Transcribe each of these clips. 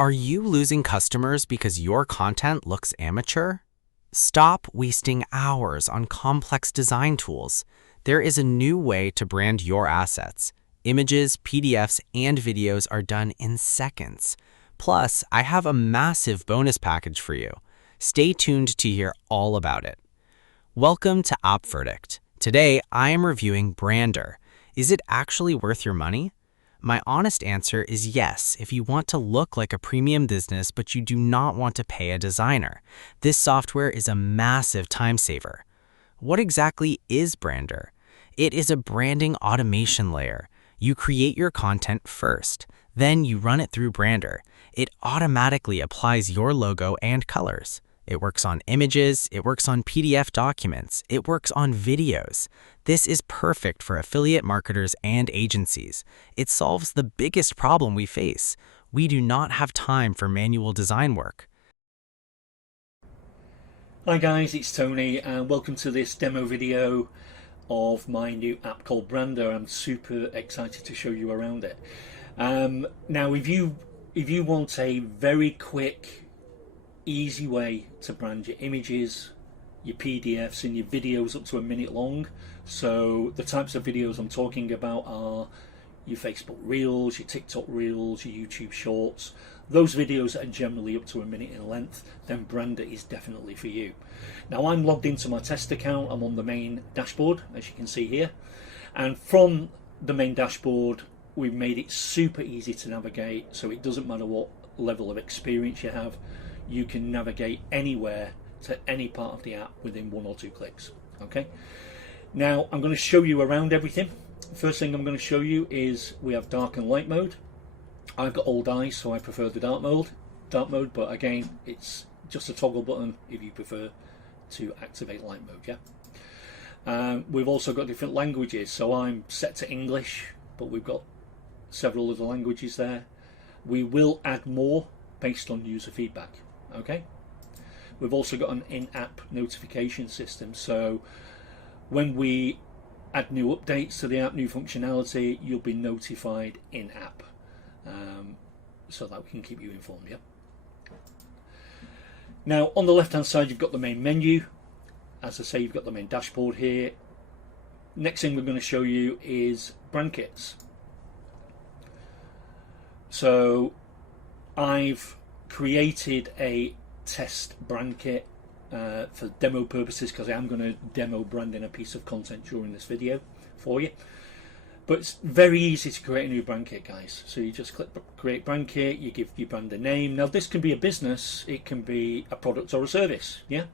Are you losing customers because your content looks amateur? Stop wasting hours on complex design tools. There is a new way to brand your assets. Images, PDFs, and videos are done in seconds. Plus, I have a massive bonus package for you. Stay tuned to hear all about it. Welcome to App Verdict. Today, I am reviewing Brandrr. Is it actually worth your money? My honest answer is yes if you want to look like a premium business but you do not want to pay a designer. This software is a massive time saver. What exactly is Brandrr? It is a branding automation layer. You create your content first, then you run it through Brandrr. It automatically applies your logo and colors. It works on images, it works on PDF documents, it works on videos. This is perfect for affiliate marketers and agencies. It solves the biggest problem we face. We do not have time for manual design work. Hi guys, it's Tony and welcome to this demo video of my new app called Brandrr. I'm super excited to show you around it. Now if you want a very quick, easy way to brand your images, your PDFs and your videos up to a minute long. So the types of videos I'm talking about are your Facebook Reels, your TikTok Reels, your YouTube Shorts. Those videos that are generally up to a minute in length, then Brandrr is definitely for you. Now I'm logged into my test account. I'm on the main dashboard, as you can see here. And from the main dashboard, we've made it super easy to navigate. So it doesn't matter what level of experience you have. You can navigate anywhere to any part of the app within 1 or 2 clicks. Okay. Now I'm going to show you around everything. First thing I'm going to show you is we have dark and light mode. I've got old eyes, so I prefer the dark mode. But again, it's just a toggle button if you prefer to activate light mode. Yeah. We've also got different languages, so I'm set to English, but we've got several other languages there. We will add more based on user feedback. Okay. We've also got an in-app notification system, so when we add new updates to the app, new functionality, you'll be notified in-app, so that we can keep you informed. Yeah. Now on the left hand side you've got the main menu. As I say, you've got the main dashboard here. Next thing we're going to show you is brand kits. So I've created a test brand kit for demo purposes, because I am going to demo branding a piece of content during this video for you. But it's very easy to create a new brand kit, guys. So you just click create brand kit, you give your brand a name. Now this can be a business, it can be a product or a service. Yeah.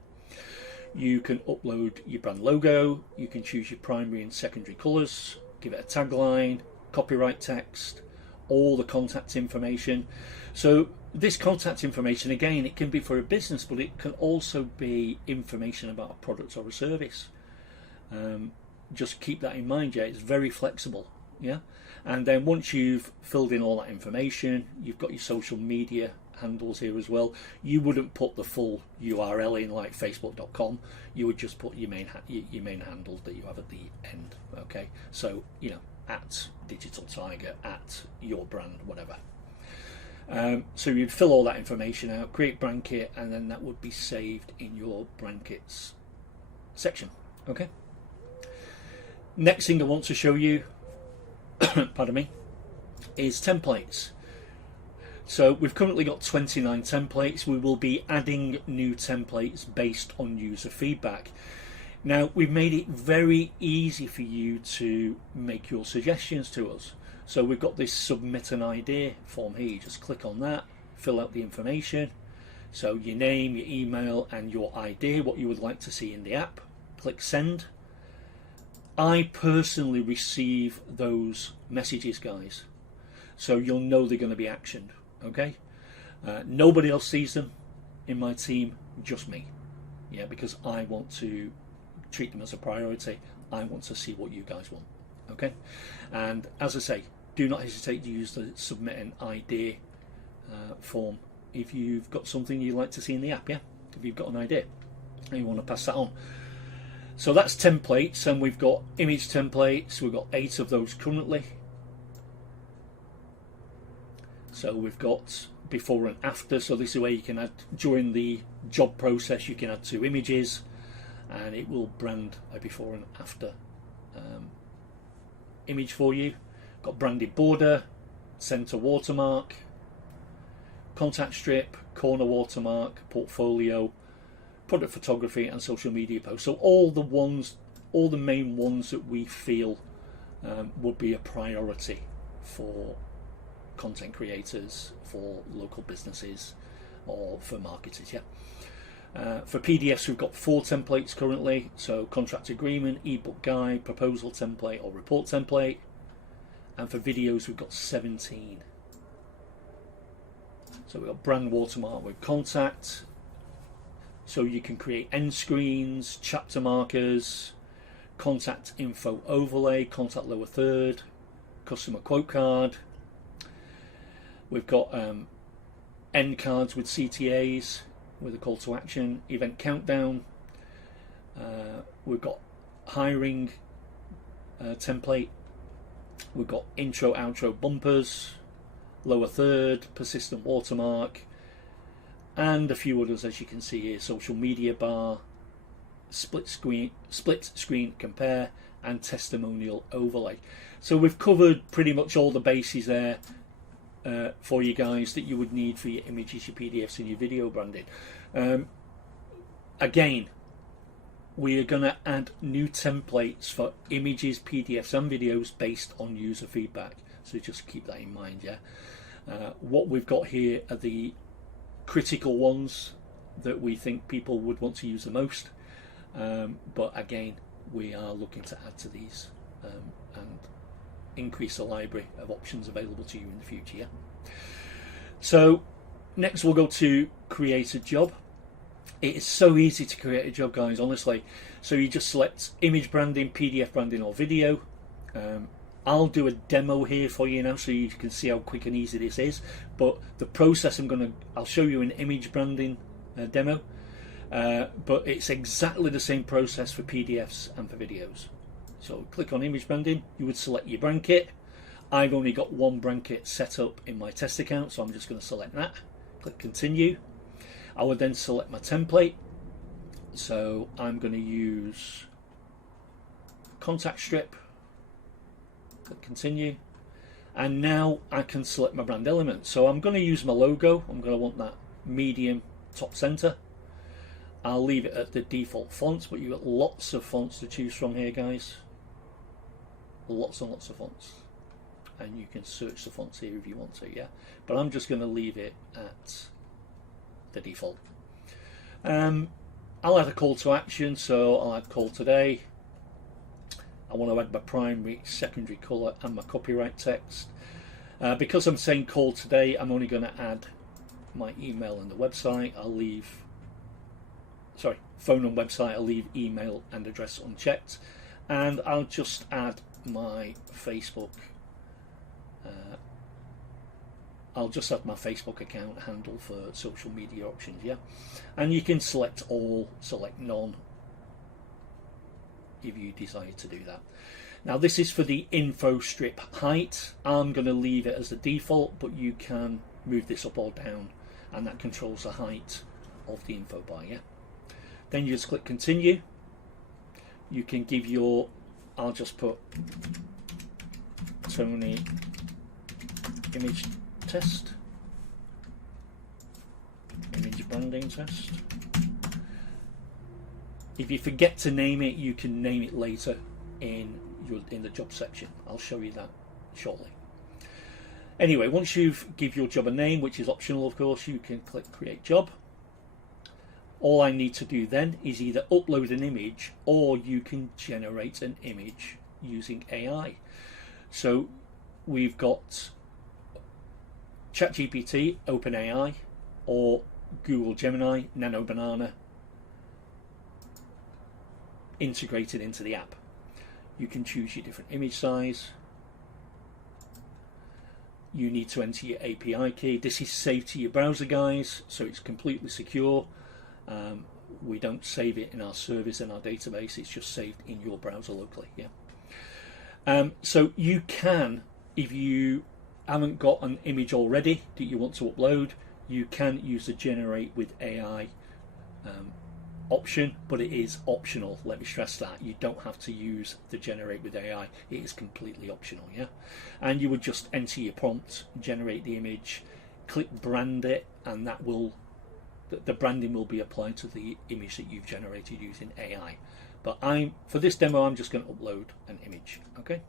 You can upload your brand logo, you can choose your primary and secondary colors, give it a tagline, copyright text, all the contact information. So this contact information, again, it can be for a business, but it can also be information about a product or a service. Just keep that in mind. Yeah, it's very flexible. Yeah. And then once you've filled in all that information, you've got your social media handles here as well. You wouldn't put the full URL in like facebook.com. You would just put your main handle that you have at the end. Okay, so you know, at Digital Tiger, at your brand, whatever. So you'd fill all that information out, create brand kit, and then that would be saved in your brand kits section. Okay. Next thing I want to show you, pardon me, is templates. So we've currently got 29 templates. We will be adding new templates based on user feedback. Now we've made it very easy for you to make your suggestions to us. So we've got this submit an idea form here. You just click on that, fill out the information. So your name, your email, and your idea, what you would like to see in the app. Click send. I personally receive those messages, guys. So you'll know they're going to be actioned. Okay. Nobody else sees them in my team, just me. Yeah, because I want to treat them as a priority. I want to see what you guys want. Okay. And as I say, do not hesitate to use the submit an idea form if you've got something you'd like to see in the app. Yeah, if you've got an idea and you want to pass that on. So that's templates, and we've got image templates. We've got 8 of those currently. So So we've got before and after. So this is where you can add, during the job process, you can add 2 images and it will brand a before and after image for you. Got branded border, center watermark, contact strip, corner watermark, portfolio, product photography, and social media posts. So all the main ones that we feel would be a priority for content creators, for local businesses, or for marketers. For PDFs, we've got 4 templates currently. So contract agreement, ebook guide, proposal template, or report template. And for videos, we've got 17. So we've got brand watermark with contact. So you can create end screens, chapter markers, contact info overlay, contact lower third, customer quote card. We've got end cards with CTAs with a call to action, event countdown. We've got hiring template. We've got intro, outro bumpers, lower third, persistent watermark, and a few others as you can see here: social media bar, split screen compare, and testimonial overlay. So we've covered pretty much all the bases there for you guys that you would need for your images, your PDFs, and your video branding. Again, we are going to add new templates for images, PDFs, and videos based on user feedback. So just keep that in mind. What we've got here are the critical ones that we think people would want to use the most. But again, we are looking to add to these and increase the library of options available to you in the future. So next we'll go to create a job. It is so easy to create a job, guys, honestly. So you just select image branding, PDF branding, or video. I'll do a demo here for you now so you can see how quick and easy this is. But the process I'll show you an image branding demo. But it's exactly the same process for PDFs and for videos. So click on image branding, you would select your brand kit. I've only got one brand kit set up in my test account, so I'm just going to select that. Click continue. I would then select my template. So I'm going to use contact strip. Click continue. And now I can select my brand element. So I'm going to use my logo. I'm going to want that medium top center. I'll leave it at the default fonts, but you've got lots of fonts to choose from here, guys. Lots and lots of fonts. And you can search the fonts here if you want to, yeah. But I'm just going to leave it at the default. I'll add a call to action, so I'll add call today. I want to add my primary, secondary colour, and my copyright text. Because I'm saying call today, I'm only going to add my email and the website. Phone and website, I'll leave email and address unchecked, and I'll just add my Facebook. I'll just add my Facebook account handle for social media options, yeah. And you can select all, select none, if you desire to do that. Now this is for the info strip height. I'm going to leave it as the default, but you can move this up or down, and that controls the height of the info bar, yeah. Then you just click continue. You can give your, I'll just put Tony image test, image branding test. If you forget to name it, you can name it later in the job section. I'll show you that shortly. Anyway, once you've give your job a name, which is optional of course, you can click create job. All I need to do then is either upload an image, or you can generate an image using AI. So we've got ChatGPT, OpenAI, or Google Gemini, Nano Banana integrated into the app. You can choose your different image size. You need to enter your API key. This is saved to your browser, guys, so it's completely secure. We don't save it in our service, in our database. It's just saved in your browser locally, yeah. So you can, if you haven't got an image already that you want to upload, you can use the generate with AI option, but it is optional. Let me stress that you don't have to use the generate with AI. It is completely optional. Yeah, and you would just enter your prompt, generate the image, click brand it, and that will, the branding will be applied to the image that you've generated using AI. But for this demo, I'm just going to upload an image. Okay,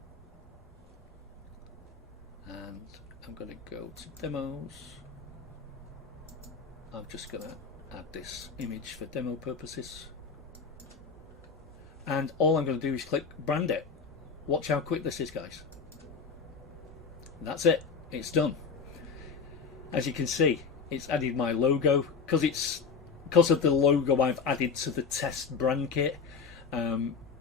and I'm going to go to demos. I'm just going to add this image for demo purposes, and all I'm going to do is click brand it. Watch how quick this is, guys. That's it, it's done. As you can see, it's added my logo. Because of the logo I've added to the test brand kit,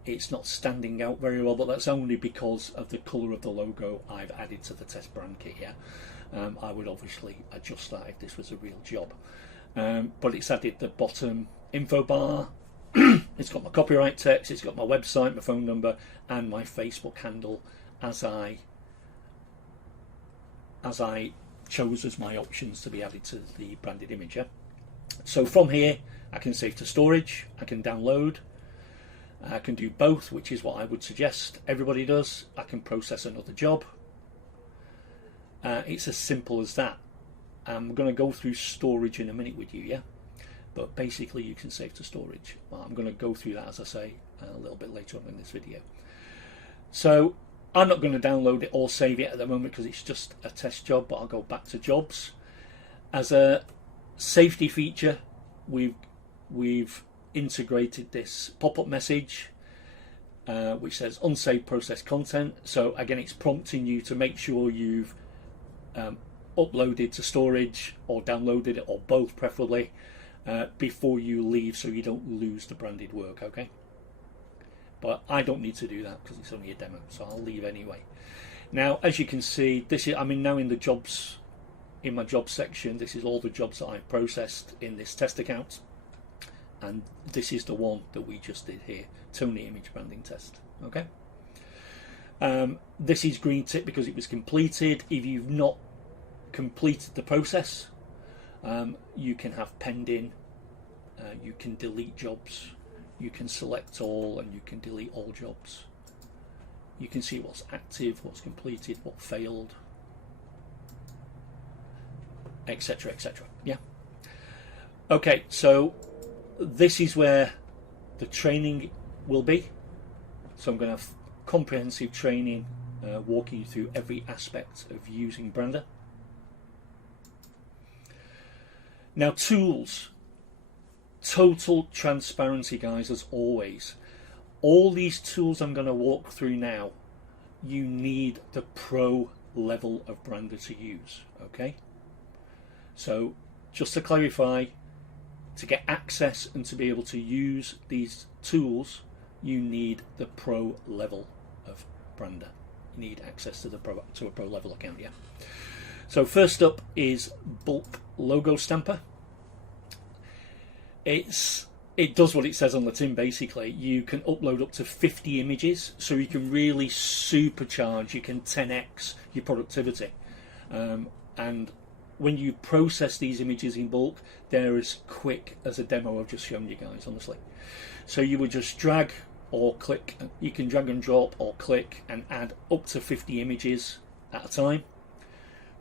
it's not standing out very well, but that's only because of the colour of the logo I've added to the test brand kit. Yeah, I would obviously adjust that if this was a real job. But it's added the bottom info bar. It's got my copyright text, it's got my website, my phone number, and my Facebook handle as I chose as my options to be added to the branded image. Yeah? So from here, I can save to storage, I can download, I can do both, which is what I would suggest everybody does. I can process another job. It's as simple as that. I'm going to go through storage in a minute with you, yeah? But basically you can save to storage. Well, I'm going to go through that, as I say, a little bit later on in this video. So I'm not going to download it or save it at the moment because it's just a test job, but I'll go back to jobs. As a safety feature, we've integrated this pop-up message which says unsaved processed content. So again, it's prompting you to make sure you've uploaded to storage or downloaded it, or both preferably, before you leave, so you don't lose the branded work. Okay, but I don't need to do that because it's only a demo, so I'll leave anyway. Now, as you can see, this is, I'm now in the jobs, in my jobs section. This is all the jobs that I've processed in this test account, and this is the one that we just did here, Tony image branding test. Okay, this is green tick because it was completed. If you've not completed the process, you can have pending, you can delete jobs, you can select all, and you can delete all jobs. You can see what's active, what's completed, what failed, etc, etc. Yeah, okay, so this is where the training will be. So I'm going to have comprehensive training walking you through every aspect of using Brandrr. Now, tools, total transparency, guys, as always. All these tools I'm going to walk through now, you need the pro level of Brandrr to use, okay? So, just to clarify, to get access and to be able to use these tools, you need the pro level of Brandrr. You need access to a pro level account, yeah? So first up is bulk logo stamper. It does what it says on the tin. Basically, you can upload up to 50 images, so you can really supercharge, you can 10x your productivity. And when you process these images in bulk, they're as quick as a demo I've just shown you guys, honestly. So you would just drag or click, you can drag and drop or click and add up to 50 images at a time.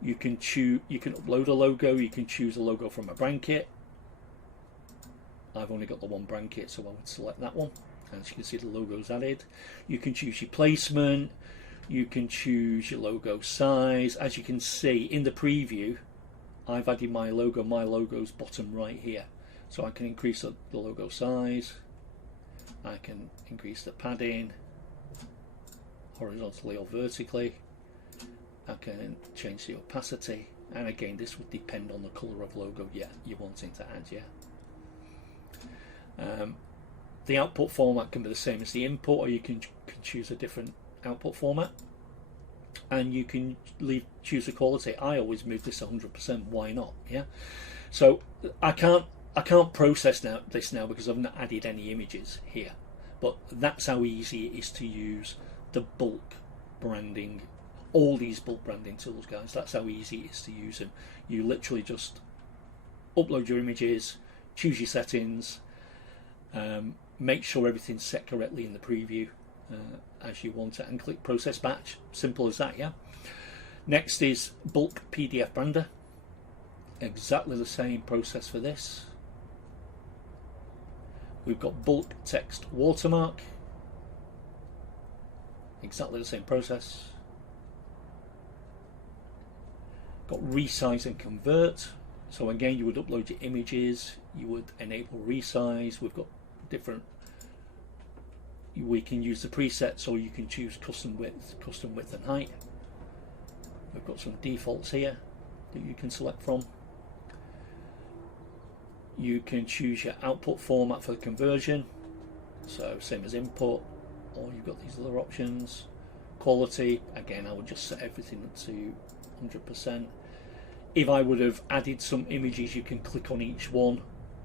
You can upload a logo, you can choose a logo from a brand kit. I've only got the one brand kit, so I would select that one. As you can see, the logo's added. You can choose your placement, you can choose your logo size. As you can see in the preview, I've added my logo. My logo's bottom right here, so I can increase the logo size, I can increase the padding horizontally or vertically, I can change the opacity, and again, this would depend on the color of logo you're wanting to add. Yeah. The output format can be the same as the input, or you can choose a different output format, and you can choose the quality. I always move this 100%. Why not? Yeah. So I can't process this now because I've not added any images here, but that's how easy it is to use the bulk branding all these bulk branding tools, guys. That's how easy it is to use them. You literally just upload your images, choose your settings, make sure everything's set correctly in the preview as you want it, and click process batch. Simple as that, yeah. Next is bulk PDF Brandrr. Exactly the same process for this. We've got bulk text watermark. Exactly the same process. Got resize and convert. So again, you would upload your images, you would enable resize. We've got different, we can use the presets, or you can choose custom width and height. We've got some defaults here that you can select from. You can choose your output format for the conversion, so same as input, or you've got these other options. Quality, again, I would just set everything to 100%. If I would have added some images, you can click on each one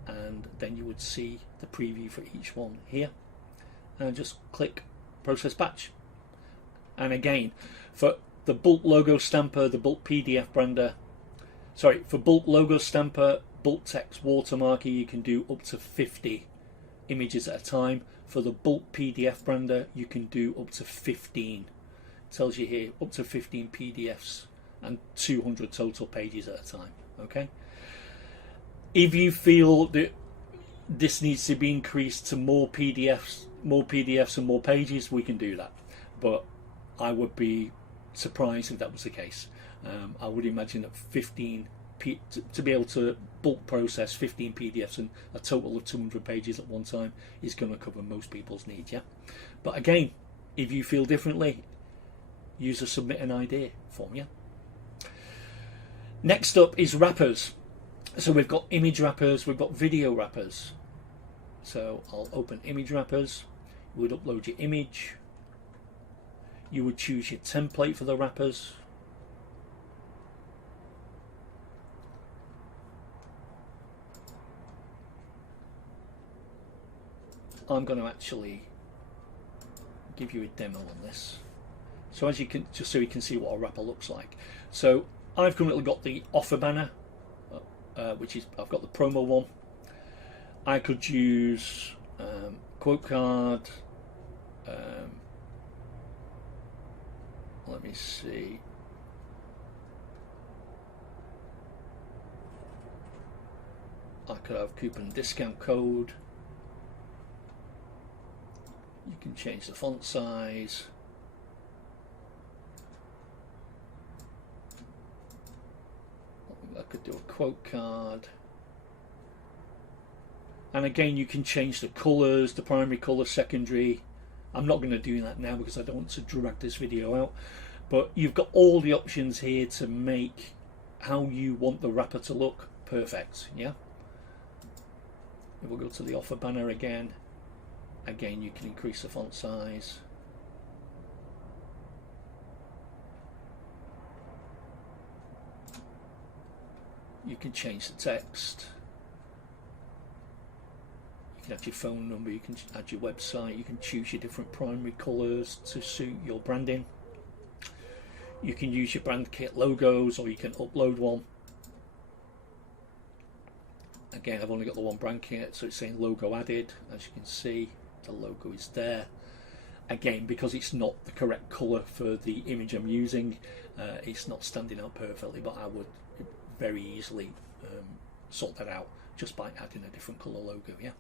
and then you would see the preview for each one here, and just click process batch. And again, for the bulk logo stamper, the bulk PDF Brandrr, sorry, for bulk logo stamper, bulk text watermarker, you can do up to 50 images at a time. For the bulk PDF Brandrr, you can do up to 15. It tells you here up to 15 PDFs and 200 total pages at a time. Okay. If you feel that this needs to be increased to more PDFs and more pages, we can do that. But I would be surprised if that was the case. I would imagine that 15 to be able to bulk process 15 PDFs and a total of 200 pages at one time is going to cover most people's needs, yeah. But again, if you feel differently, use the submit an idea form, yeah. Next up is wrappers. So we've got image wrappers, we've got video wrappers. So I'll open image wrappers. You would upload your image. You would choose your template for the wrappers. I'm going to actually give you a demo on this. So as you can, just so you can see what a wrapper looks like. So I've currently got the offer banner, which is, I've got the promo one. I could use quote card. Let me see. I could have coupon discount code. You can change the font size. I could do a quote card. And again, you can change the colours, the primary colour, secondary. I'm not going to do that now because I don't want to drag this video out. But you've got all the options here to make how you want the wrapper to look perfect, yeah? We'll go to the offer banner again. Again, you can increase the font size. You can change the text. You can add your phone number, you can add your website, you can choose your different primary colours to suit your branding. You can use your brand kit logos, or you can upload one. Again, I've only got the one brand kit, so it's saying logo added. As you can see, the logo is there. Again, because it's not the correct colour for the image I'm using, it's not standing out perfectly, but I would very easily sort that out just by adding a different colour logo, yeah.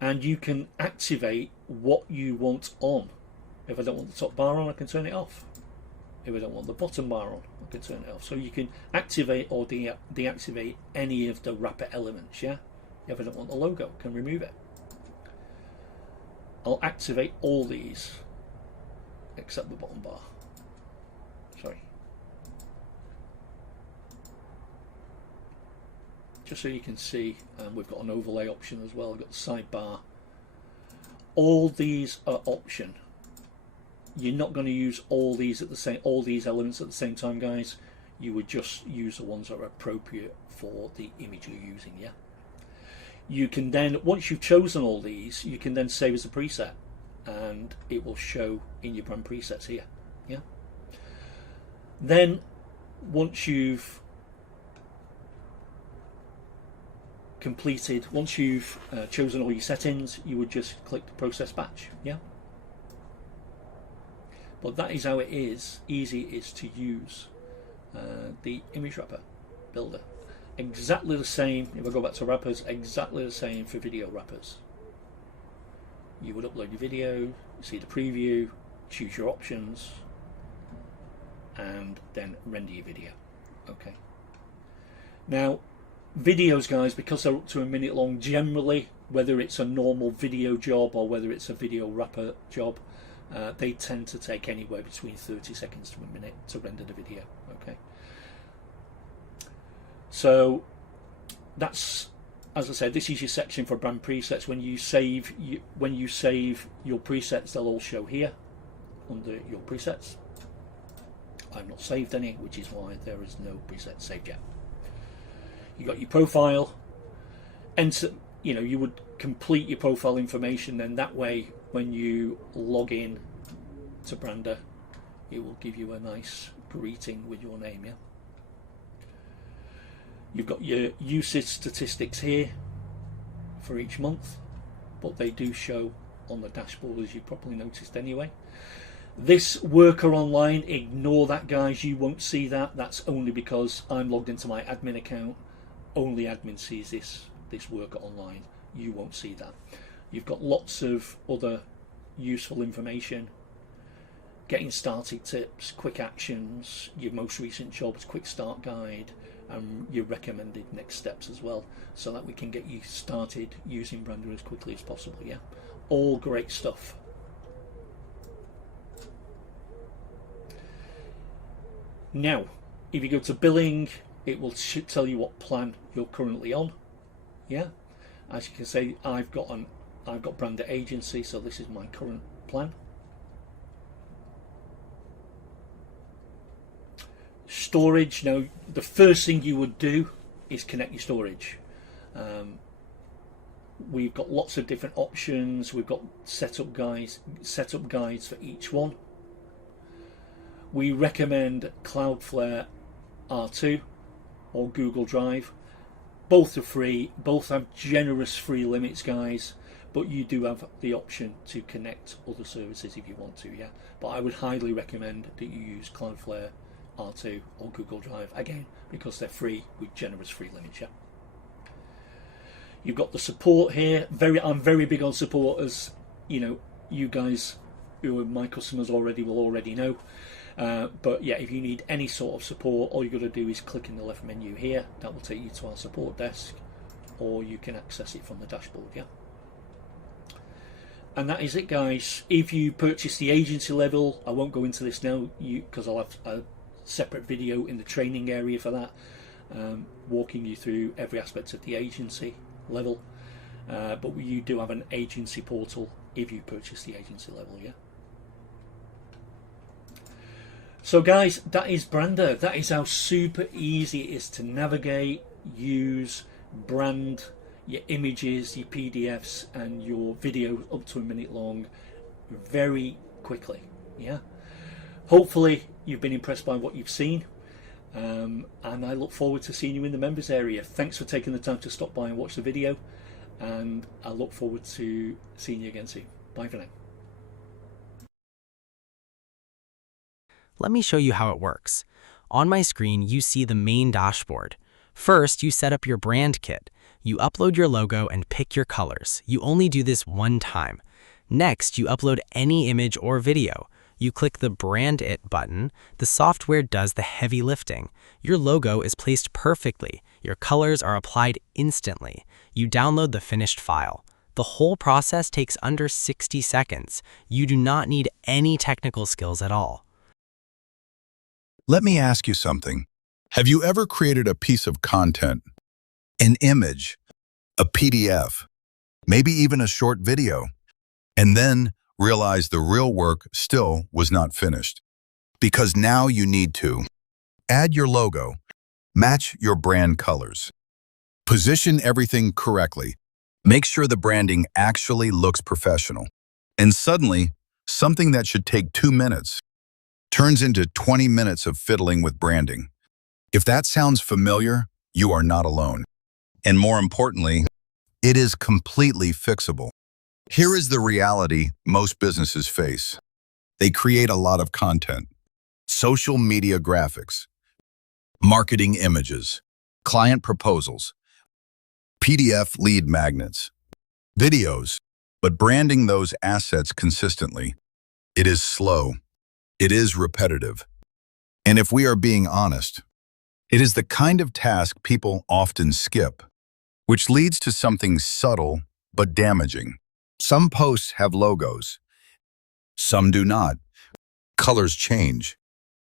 And you can activate what you want on. If I don't want the top bar on, I can turn it off. If I don't want the bottom bar on, I can turn it off. So you can activate or deactivate any of the wrapper elements, yeah. If I don't want the logo, I can remove it. I'll activate all these except the bottom bar. Sorry. Just so you can see, we've got an overlay option as well. We've got the sidebar. All these are option. You're not going to use all these elements at the same time, guys. You would just use the ones that are appropriate for the image you're using, yeah. You can then, once you've chosen all these, you can then save as a preset, and it will show in your brand presets here, yeah. Then once you've completed, once you've chosen all your settings, you would just click the process batch. Yeah. But that is how it is easy is to use the image wrapper builder. Exactly the same, if I go back to wrappers, exactly the same for video wrappers. You would upload your video, see the preview, choose your options, and then render your video. Okay. Now, videos, guys, because they're up to a minute long, generally, whether it's a normal video job or whether it's a video wrapper job, they tend to take anywhere between 30 seconds to a minute to render the video. Okay. So that's, as I said, this is your section for brand presets. When you save your presets, they'll all show here under your presets. I've not saved any, which is why there is no preset saved yet. You got your profile. Enter, you would complete your profile information. Then that way, when you log in to Brandrr, it will give you a nice greeting with your name. Yeah. You've got your usage statistics here for each month, but they do show on the dashboard, as you probably noticed anyway. This worker online, ignore that, guys. You won't see that. That's only because I'm logged into my admin account. Only admin sees this worker online. You won't see that. You've got lots of other useful information, getting started tips, quick actions, your most recent jobs, quick start guide, and your recommended next steps as well, so that we can get you started using Brandrr as quickly as possible. Yeah, all great stuff. Now, if you go to billing, it will tell you what plan you're currently on. Yeah, as you can see, I've got Brandrr agency, so this is my current plan. Storage. Now, the first thing you would do is connect your storage. We've got lots of different options. We've got setup guides for each one. We recommend Cloudflare R2 or Google Drive. Both are free. Both have generous free limits, guys. But you do have the option to connect other services if you want to. Yeah. But I would highly recommend that you use Cloudflare R2 or Google Drive, again, because they're free with generous free limits. Yeah. You've got the support here. I'm very big on support, as you guys who are my customers already will already know. But yeah, if you need any sort of support, all you got to do is click in the left menu here. That will take you to our support desk, or you can access it from the dashboard. Yeah. And that is it, guys. If you purchase the agency level, I won't go into this now, because I'll have a separate video in the training area for that, walking you through every aspect of the agency level. But you do have an agency portal if you purchase the agency level. Yeah. So, guys, that is Brandrr. That is how super easy it is to navigate, use, brand your images, your PDFs, and your video up to a minute long very quickly. Yeah. Hopefully you've been impressed by what you've seen, and I look forward to seeing you in the members area. Thanks for taking the time to stop by and watch the video, and I look forward to seeing you again soon. Bye for now. Let me show you how it works. On my screen, you see the main dashboard. First, you set up your brand kit. You upload your logo and pick your colors. You only do this one time. Next, you upload any image or video. You click the Brand It button. The software does the heavy lifting. Your logo is placed perfectly. Your colors are applied instantly. You download the finished file. The whole process takes under 60 seconds. You do not need any technical skills at all. Let me ask you something. Have you ever created a piece of content, an image, a PDF, maybe even a short video, and then realized the real work still was not finished? Because now you need to add your logo, match your brand colors, position everything correctly, make sure the branding actually looks professional, and suddenly, something that should take 2 minutes turns into 20 minutes of fiddling with branding. If that sounds familiar, you are not alone. And more importantly, it is completely fixable. Here is the reality most businesses face. They create a lot of content, social media graphics, marketing images, client proposals, PDF lead magnets, videos, but branding those assets consistently, it is slow, it is repetitive. And if we are being honest, it is the kind of task people often skip, which leads to something subtle but damaging. Some posts have logos, some do not. Colors change,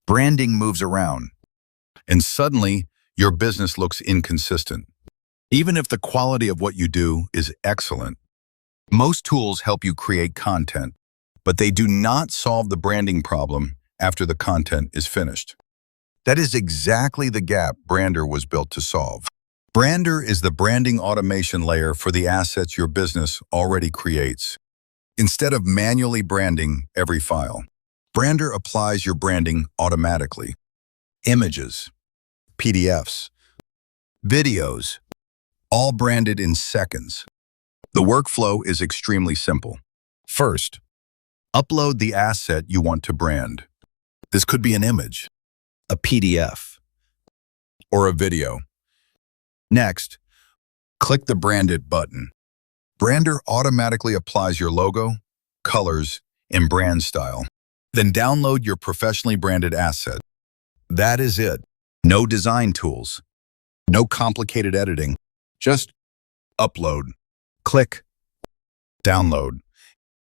branding moves around, and suddenly your business looks inconsistent. Even if the quality of what you do is excellent, most tools help you create content, but they do not solve the branding problem after the content is finished. That is exactly the gap Brandrr was built to solve. Brandrr is the branding automation layer for the assets your business already creates. Instead of manually branding every file, Brandrr applies your branding automatically. Images, PDFs, videos, all branded in seconds. The workflow is extremely simple. First, upload the asset you want to brand. This could be an image, a PDF, or a video. Next, click the Brand It button. Brandrr automatically applies your logo, colors, and brand style. Then download your professionally branded asset. That is it. No design tools, no complicated editing, just upload, click, download.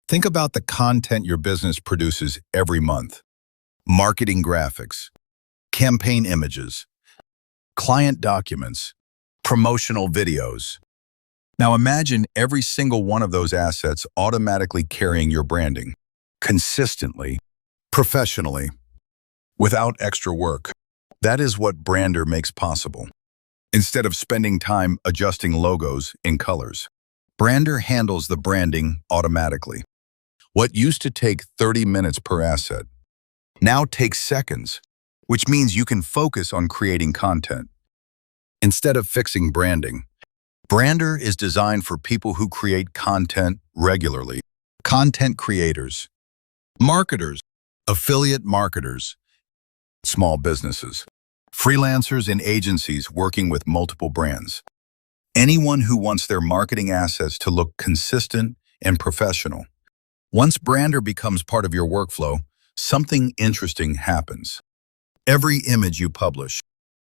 Think about the content your business produces every month. Marketing graphics, campaign images, client documents, promotional videos. Now imagine every single one of those assets automatically carrying your branding, consistently, professionally, without extra work. That is what Brandrr makes possible. Instead of spending time adjusting logos in colors, Brandrr handles the branding automatically. What used to take 30 minutes per asset now takes seconds, which means you can focus on creating content. Instead of fixing branding, Brandrr is designed for people who create content regularly. Content creators, marketers, affiliate marketers, small businesses, freelancers and agencies working with multiple brands. Anyone who wants their marketing assets to look consistent and professional. Once Brandrr becomes part of your workflow, something interesting happens. Every image you publish,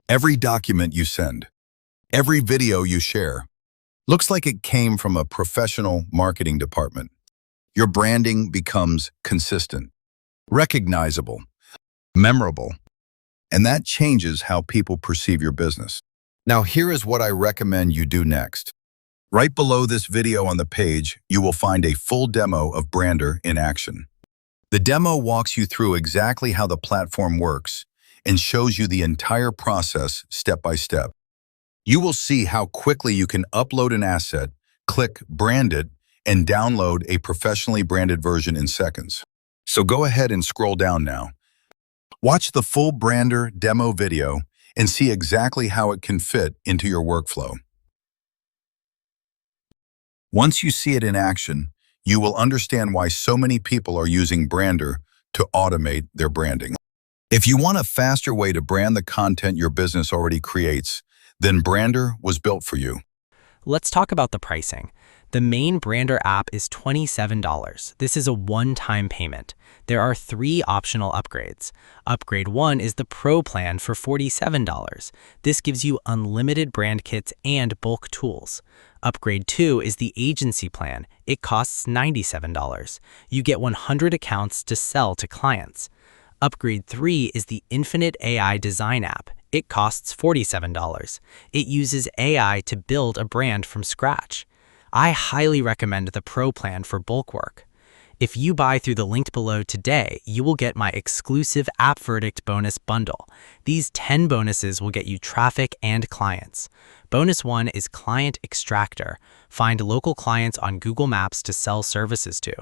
every document you send, every video you share, looks like it came from a professional marketing department. Your branding becomes consistent, recognizable, memorable, and that changes how people perceive your business. Now here is what I recommend you do next. Right below this video on the page, you will find a full demo of Brandrr in action. The demo walks you through exactly how the platform works and shows you the entire process step by step. You will see how quickly you can upload an asset, click Brand It, and download a professionally branded version in seconds. So go ahead and scroll down now. Watch the full Brandrr demo video and see exactly how it can fit into your workflow. Once you see it in action, you will understand why so many people are using Brandrr to automate their branding. If you want a faster way to brand the content your business already creates, then Brandrr was built for you. Let's talk about the pricing. The main Brandrr app is $27. This is a one-time payment. There are 3 optional upgrades. Upgrade 1 is the Pro plan for $47. This gives you unlimited brand kits and bulk tools. Upgrade 2 is the agency plan. It costs $97. You get 100 accounts to sell to clients. Upgrade 3 is the Infinite AI Design app. It costs $47. It uses AI to build a brand from scratch. I highly recommend the Pro plan for bulk work. If you buy through the link below today, you will get my exclusive App Verdict bonus bundle. These 10 bonuses will get you traffic and clients. Bonus 1 is Client Extractor. Find local clients on Google Maps to sell services to.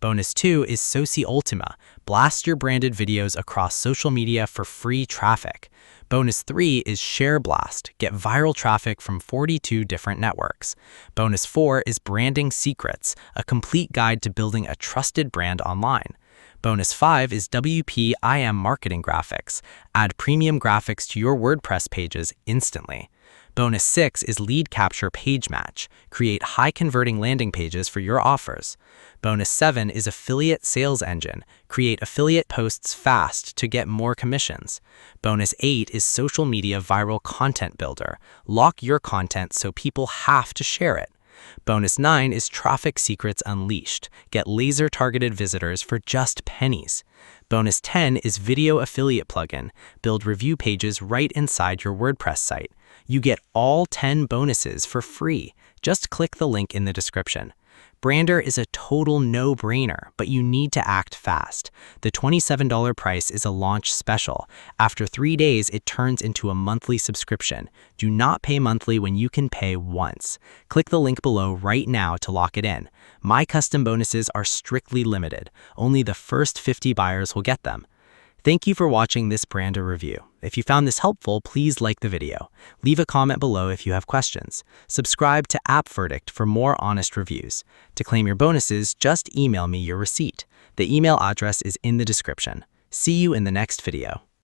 Bonus 2 is Soci Ultima. Blast your branded videos across social media for free traffic. Bonus 3 is Share Blast. Get viral traffic from 42 different networks. Bonus 4 is Branding Secrets, a complete guide to building a trusted brand online. Bonus 5 is WPIM Marketing Graphics. Add premium graphics to your WordPress pages instantly. Bonus 6 is Lead Capture Page Match. Create high-converting landing pages for your offers. Bonus 7 is Affiliate Sales Engine. Create affiliate posts fast to get more commissions. Bonus 8 is Social Media Viral Content Builder. Lock your content so people have to share it. Bonus 9 is Traffic Secrets Unleashed. Get laser-targeted visitors for just pennies. Bonus 10 is Video Affiliate Plugin. Build review pages right inside your WordPress site. You get all 10 bonuses for free. Just click the link in the description. Brandrr is a total no-brainer, but you need to act fast. The $27 price is a launch special. After 3 days, it turns into a monthly subscription. Do not pay monthly when you can pay once. Click the link below right now to lock it in. My custom bonuses are strictly limited. Only the first 50 buyers will get them. Thank you for watching this Brandrr review. If you found this helpful, please like the video. Leave a comment below if you have questions. Subscribe to App Verdict for more honest reviews. To claim your bonuses, just email me your receipt. The email address is in the description. See you in the next video.